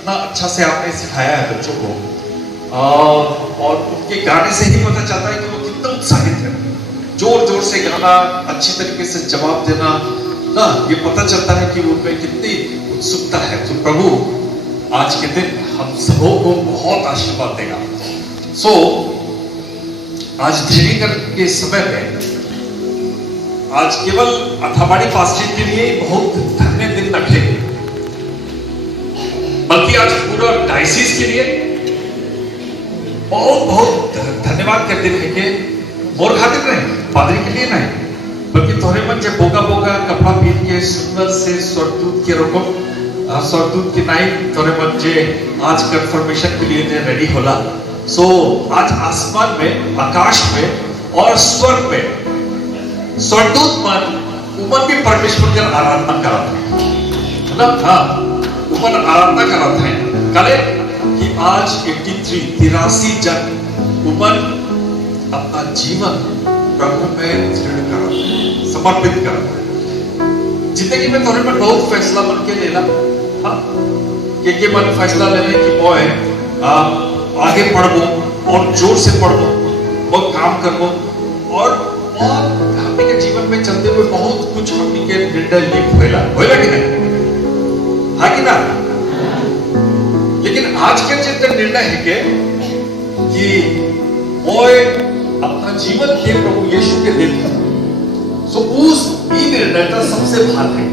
कितना अच्छा से आपने सिखाया है बच्चों को। और उनके गाने से ही पता चलता है कि वो कितना उत्साहित है। जोर जोर से गाना, अच्छी तरीके से जवाब देना ना, ये पता चलता है कि उनमें कितनी उत्सुकता है। तो प्रभु आज के दिन हम सबों को बहुत आशीर्वाद देगा। सो आज धृवीकरण के समय में आज केवल अथावाड़ी पास्टर के लिए बहुत धन्य दिन रखे, बल्कि आज पूरा डायसिस के लिए बहुत बहुत धन्यवाद करते हैं कि मोर खातिर नहीं, पादरी के लिए नहीं, बल्कि तोरे मन जे बोगा बोगा कपड़ा पहन के सुंदर से स्वर्गदूत के रकम स्वर्गदूत की नाइट तोरे मन जे आज कंफर्मेशन के लिए रेडी होला। सो आज आसमान में, आकाश में और स्वर्ग में स्वर्गदूत मन ऊपर भी परमेश्वर की आराधना करते हैं ना। हाँ, ऊपर आराधना करते हैं कले कि आज 83 जन ऊपर अपना जीवन प्रभु में दृढ़ करते हैं, समर्पित करते हैं। जिंदगी में थोड़े पर बहुत फैसला बन के लेना। हाँ, के मन फैसला लेने की बॉय आगे पढ़ो और जोर से पढ़ो और काम करो और हमने के जीवन में चलते हुए बहुत कुछ हमने के निर्णय लिए होएगा कि नहीं, हाँ कि ना। लेकिन आज के जितने निर्णय है कि ओए अपना जीवन के प्रभु यीशु के देख, सो उस ई निर्णय सबसे भाग है।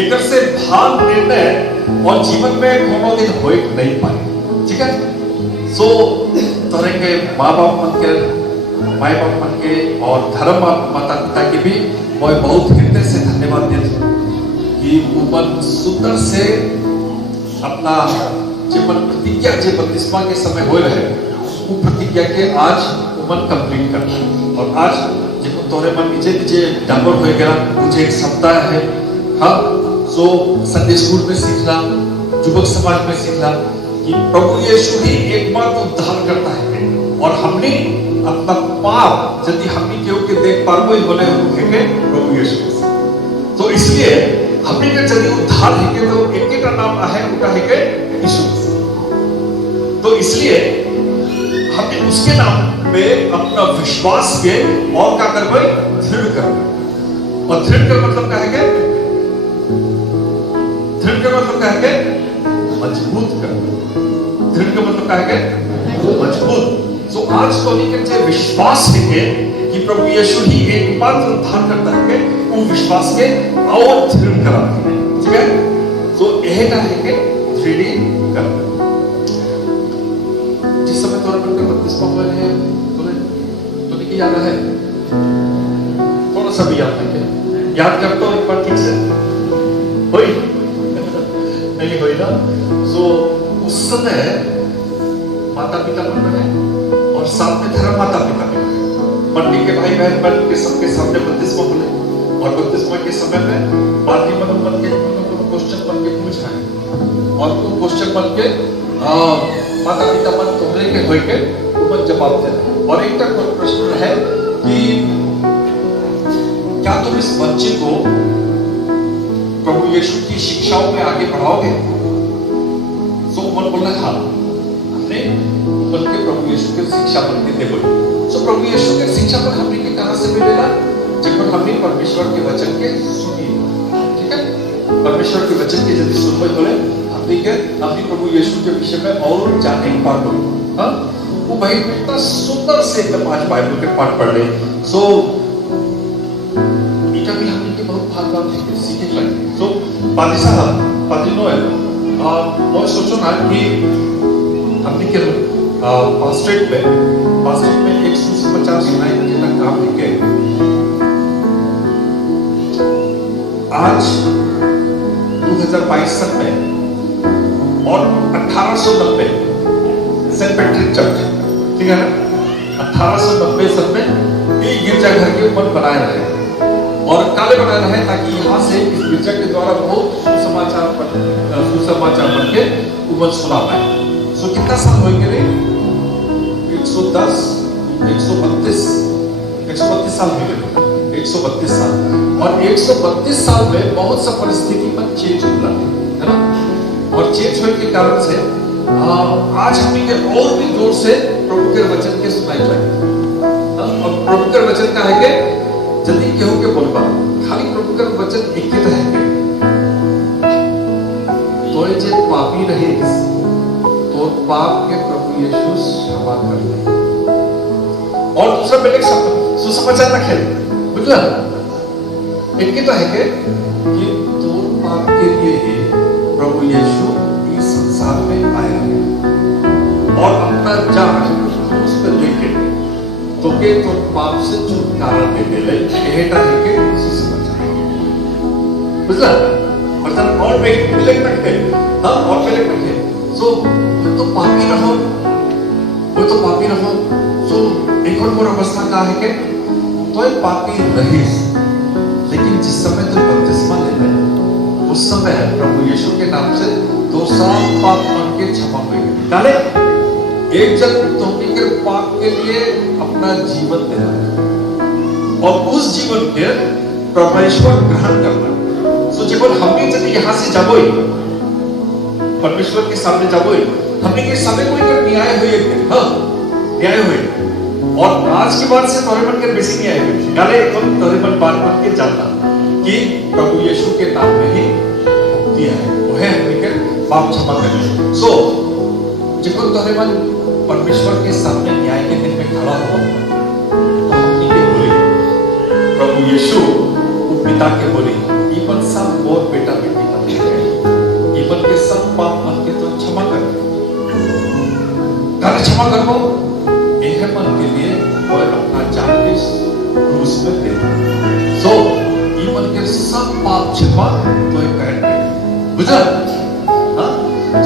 एक से भाग निर्णय और जीवन में कोनो दिन होए नहीं पाए, ठीक है। सो तोरे के माँ बाप मन के, माए बाप मन के और धर्म माता पिता के भी मैं बहुत हृदय से धन्यवाद देता हूँ कि उमन सुंदर से अपना जीवन प्रतिज्ञा जो बपतिस्मा के समय हो रहे वो प्रतिज्ञा के आज उमन कंप्लीट करना। और आज जिनको तोरे मन नीचे नीचे डाबर हो गया, मुझे एक सप्ताह है। हाँ, सो संडे स्कूल में सीखना, युवक समाज में सीखना कि प्रभु यीशु ही एकमात्र उद्धार करता है और हमने अपना पाप यदि हमने केहू के देख पारबो ही होले के प्रभु यीशु। तो इसलिए हमने के यदि उद्धार है के तो एक ही का नाम है, उनका है के यीशु। तो इसलिए हमने उसके नाम पे अपना विश्वास के और क्या करबे, दृढ़ करबे। और दृढ़ का मतलब क्या है के, दृढ़ का मतलब क्या है के मजबूत करना। दृढ़ का मतलब क्या है कि मजबूत। सो आज तो निकल विश्वास है कि प्रभु यीशु ही एकमात्र उद्धार करता है, वो विश्वास के और दृढ़ कराते हैं, ठीक है। तो यह का है कि दृढ़ करना। जिस समय तोरे मन में बपतिस्मा हुआ है, तोरे की याद है, थोड़ा सा भी याद है, याद कर तो एक बार ठीक से होई नहीं होई ना। सो उस समय माता पिता बन रहे और साथ में धर्म माता पिता भी मंडी के भाई बहन बन के सबके सामने बपतिस्मा बोले और बपतिस्मा के समय में बाकी मन बन के क्वेश्चन बन के पूछ रहे हैं और वो क्वेश्चन बन के माता पिता मन तोहरे के होय के ऊपर जवाब दे रहे। और एक तक प्रश्न है कि क्या तुम इस बच्चे को प्रभु यीशु की शिक्षाओं में आगे बढ़ाओगे? सो उमर बोला हाँ, हमने उमर के प्रभु यीशु के शिक्षा पर के देबो। सो प्रभु यीशु के शिक्षा पर हमने के कहां से मिलेगा? जब हमने परमेश्वर के वचन के सुनी, ठीक है। परमेश्वर के वचन के यदि सुनबे बोले हमने प्रभु यीशु के विषय में और जाने पाबो। हां, वो भाई इतना सुंदर से एकदम आज बाइबल के पाठ पढ़ ले। सो इटा भी हमने के बहुत भाग सीखे लगे। सो पादी साहब, पादी नोएल और सोचो ना कि हमने के पास्ट्रेट में 150 यूनाइट जितना काम है आज 2022 तक में और 1890 सेंट पैट्रिक चर्च, ठीक है ना, 1890 सब में ये गिरजाघर के ऊपर बनाए रहे और काले बनाए रहे ताकि यहाँ से इस गिरजा के द्वारा बहुत सुसमाचार बन के उमर सुना पाए। सो कितना साल हो गए? 110, 132 साल हो गए, 132 साल। और 132 साल में बहुत सा परिस्थिति पर चेंज हुआ है ना। और चेंज होने के कारण से आज हम के और भी जोर से प्रभु के वचन के सुनाई जाए। और प्रभु के वचन का है कि जल्दी केहू के बोलबा खाली प्रभु के वचन एक ही है के तो जे पापी रहे तो पाप के प्रभु यीशु क्षमा कर दे। और दूसरा बेटे सुसमाचार रखे बुझला एक ही तो है कि तो पाप के लिए ही प्रभु यीशु इस संसार में आया है और अपना जान क्रूस पे लेके तो के तो पाप से छुटकारा देने लगे कहता है कि सुसमाचार बुझला मतलब और बेले तक है हां और बेले तक है सो वो तो पापी रहो सो एक और अवस्था का है कि तो एक पापी रहीस लेकिन जिस समय तुम बपतिस्मा लेते हो उस समय प्रभु यीशु के नाम से तो सब पाप मन के क्षमा हुए डाले एक जन तुम्हें के पाप के लिए अपना जीवन देना और उस जीवन के परमेश्वर ग्रहण करना। सो जब हमने जब यहाँ से जाबोई परमेश्वर के सामने जाबोई हमने के सामने कोई कर न्याय हुए हाँ न्याय हुए और आज के बाद से तोरे मन के बेसी नहीं आएगा गाले तुम तोरे मन बात के जानना कि प्रभु यीशु के नाम में ही मुक्ति है वो है हमने पाप क्षमा करने। सो जब तोरे मन परमेश्वर के सामने न्याय के दिन में खड़ा हो तो हमने के बोले प्रभु यीशु पिता के बोले इवन सब मोर बेटा बेटी बन इवन के सब पाप मन के तो क्षमा कर गाले क्षमा कर दो मन के लिए और अपना जान के क्रूस में दे सो ये मन के सब पाप क्षमा तो एक करेंगे बुझा हाँ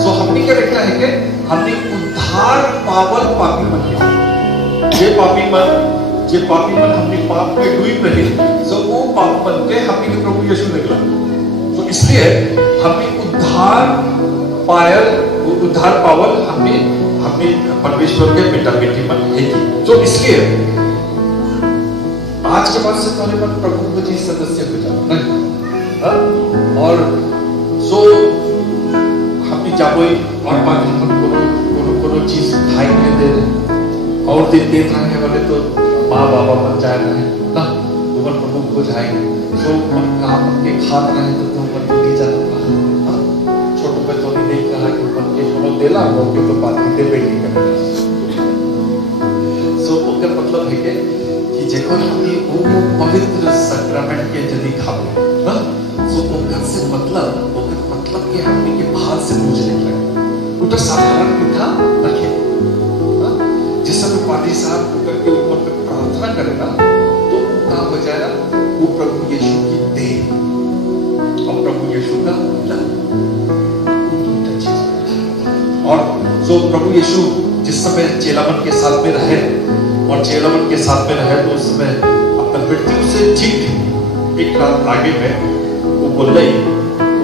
सो हमने क्या देखना है कि हमने उद्धार पावल पापी मन के जे पापी मन हमने पाप में डूब रहे सो वो पाप मन के हमने के प्रभु यीशु निकला तो इसलिए हमने उद्धार पावल हमने परमेश्वर के बेटा बेटी मन है तो इसलिए आज के बाद से तुम्हारे मन प्रभु जी सदस्य हो जाओ और सो हमने जाबोई और बाद कोनो चीज खाई नहीं दे और देते रहने वाले तो माँ बाबा बन जाए रहे ना तुम प्रभु को जाएंगे सो मन काम के खात रहे तो तुम मन को नहीं जाता छोटो पे तो नहीं कहा कि मन के कोनो देला हो के तो बात दे बेटी कर सो ओकर मतलब है कि जेको हमनी वो पवित्र सैक्रामेंट के जदी खावे हां सो ओकर से मतलब कि हमनी के बाहर से मुझे निकले उटा साधारण पिता रखे हां जिस समय पादी साहब ऊपर के ऊपर पे प्रार्थना करेगा तो क्या हो जाएगा वो प्रभु यीशु की देह और प्रभु यीशु का और जो प्रभु यीशु जिस समय चेलावन के साथ में रहे और चेलावन के साथ में रहे तो उस समय अपना मृत्यु से ठीक एक रात आगे में वो बोल रही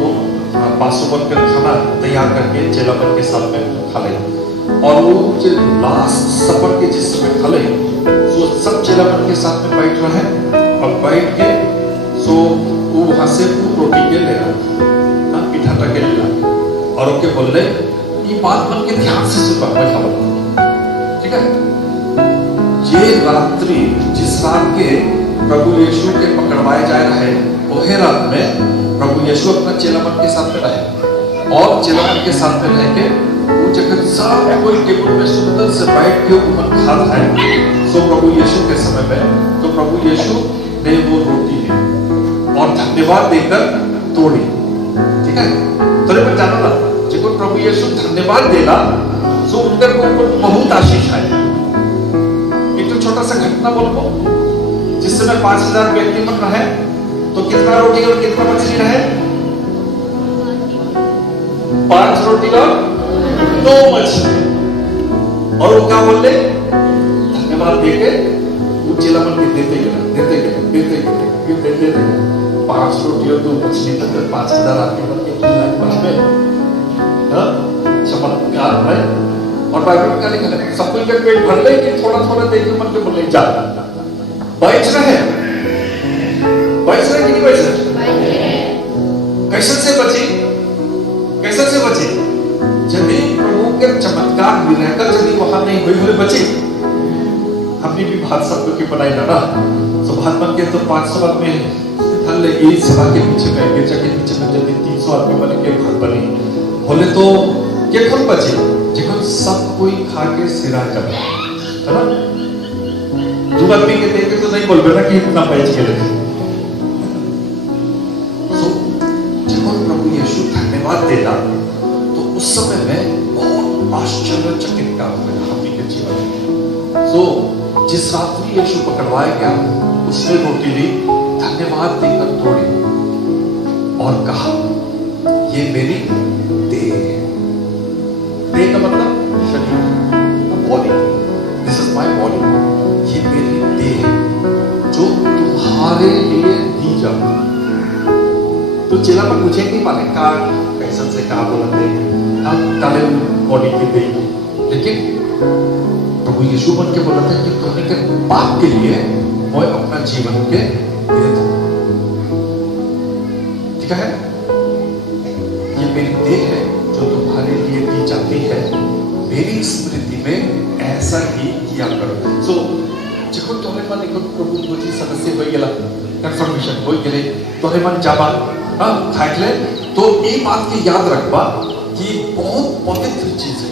वो पासोवर का खाना तैयार करके चेलावन के साथ में खा ले और वो जो लास्ट सफर के जिस समय खा ले तो सब चेलावन के साथ में बैठ रहे और बैठ के सो वो वहां से वो रोटी के ले रहा पिठाटा के ले रहा और उनके बोल रहे ये बात मन के ध्यान से सुनना मैं ठीक है ये रात्रि जिस रात के प्रभु यीशु के पकड़वाए जा रहे वही रात में प्रभु यीशु अपना चेलावन के साथ में रहे और चेलावन के साथ में रह के वो जगह सब कोई टेबल में सुंदर से बैठ के वो खा रहा है सो प्रभु यीशु के समय में तो प्रभु यीशु ने वो रोटी ली और धन्यवाद देकर तोड़ी ठीक है तो मैं जाना ना जब प्रभु यीशु धन्यवाद देला सो उनके ऊपर बहुत आशीष है एक तो छोटा सा घटना बोलो जिस समय 5000 व्यक्ति मन रहे तो कितना रोटी और कितना मछली रहे 5 रोटी और 2 मछली और वो क्या बोले धन्यवाद देके वो चेलावन के देते गए 5 रोटी और 2 मछली तक 5000 आदमी मन के चमत्कार है और बाइबल का लिखा है सब कोई का पेट भर ले कि थोड़ा थोड़ा देके मन के बोले जा बैठ रहे कि नहीं बैठ रहे कैसे से बची बची हमने भी भात शब्दों की बनाई ना तो भात बन के तो 500 आदमी हल ये सभा के पीछे में गिरजा के पीछे में जब 300 आदमी बने के भात बनी बोले तो क्या कौन बचे जिकन सब कोई खा के सिरा जब है ना 2 आदमी के देखे तो नहीं बोल बेटा कि इतना बच गए तो जब प्रभु यीशु धन्यवाद देता तो उस समय में बहुत आश्चर्यचकित काम हुआ हम के जीवन में सो जिस रात्रि यीशु पकड़वाया गया उसने रोटी ली धन्यवाद देकर तोड़ी और कहा ये मेरी देह है देह का मतलब शरीर body this is my body ये मेरी देह है जो तुम्हारे लिए दी जाती तो चिल्ला पर पूछेंगे माने का कैसे से का बोलते हम ताले बॉडी की देह लेकिन प्रभु यीशु बन के बोला था कि तुम्हें के पाप के लिए मैं अपना जीवन के दे दूं ठीक है ये मेरी देह है जो तुम्हारे लिए दी जाती है मेरी स्मृति में ऐसा ही किया करो सो जब तोहरे मन एक प्रभु बुद्धि सदस्य हो गया कंफर्मेशन हो गए तोहरे मन जाबा हां खाइले तो ये बात की याद रखबा कि बहुत पवित्र चीज है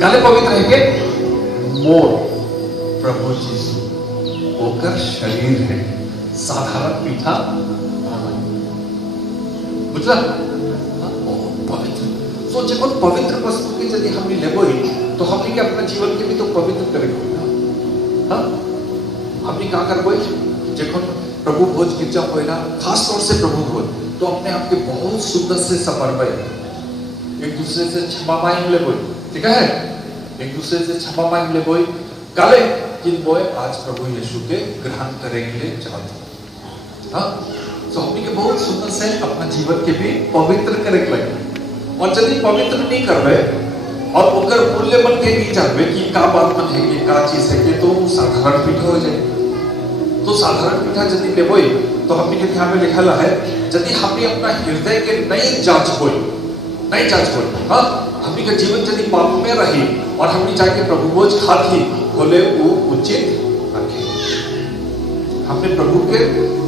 गाले पवित्र है के मोर प्रभु यीशु होकर शरीर है साधारण मीठा बुझला बहुत पवित्र सो जब पवित्र वस्तु के यदि हम लेबो तो हमने के अपना जीवन के भी तो पवित्र करेंगे हाँ हमने क्या करबो जब प्रभु भोज गिरजा होएगा खास तौर से प्रभु भोज तो अपने आप के बहुत सुंदर से समर्पय एक दूसरे से क्षमा मांग लेबो ठीक है एक दूसरे से क्षमा मांग ले बोई काले कि बोए आज प्रभु यीशु के ग्रहण करेंगे चाहते हाँ तो हमने के बहुत सुंदर से अपना जीवन के भी पवित्र करेंगे लगे और यदि पवित्र नहीं करवे और उनकर मूल्य बन के नहीं जानवे कि का बात बन है कि का चीज है कि तो साधारण पीठा हो जाए तो साधारण पीठा यदि ले बोई तो हमने के ध्यान में लिखा है यदि हमने अपना हृदय के नहीं जांच होई हाँ हमने का जीवन यदि पाप में रही और हमने जाके प्रभु भोज खाती बोले वो उचित रखे हमने प्रभु के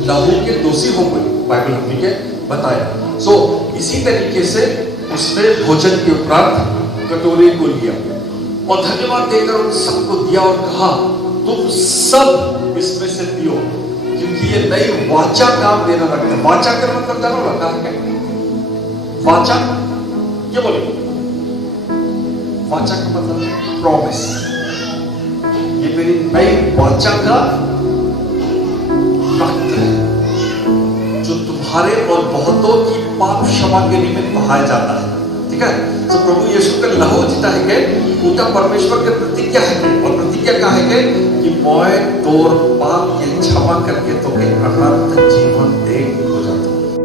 लहू के दोषी हो गए बाइबल हमने के बताया सो इसी तरीके से उसने भोजन के उपरांत कटोरे को लिया और धन्यवाद देकर उन सबको दिया और कहा तुम सब इसमें से पियो क्योंकि ये नई वाचा का मेरा रखना है वाचा का मतलब जानो रखा है वाचा क्या बोले वाचा का मतलब है प्रॉमिस ये मेरी नई वाचा का रक्त है जो तुम्हारे और बहुतों की पाप क्षमा के निमित्त बहाया जाता है ठीक है तो प्रभु यीशु का लहू जीता है कि पूरा परमेश्वर के प्रतिज्ञा है कि और प्रतिज्ञा का है कि मैं तोर पाप के क्षमा करके तुम्हें अनंत जीवन दे दूंगा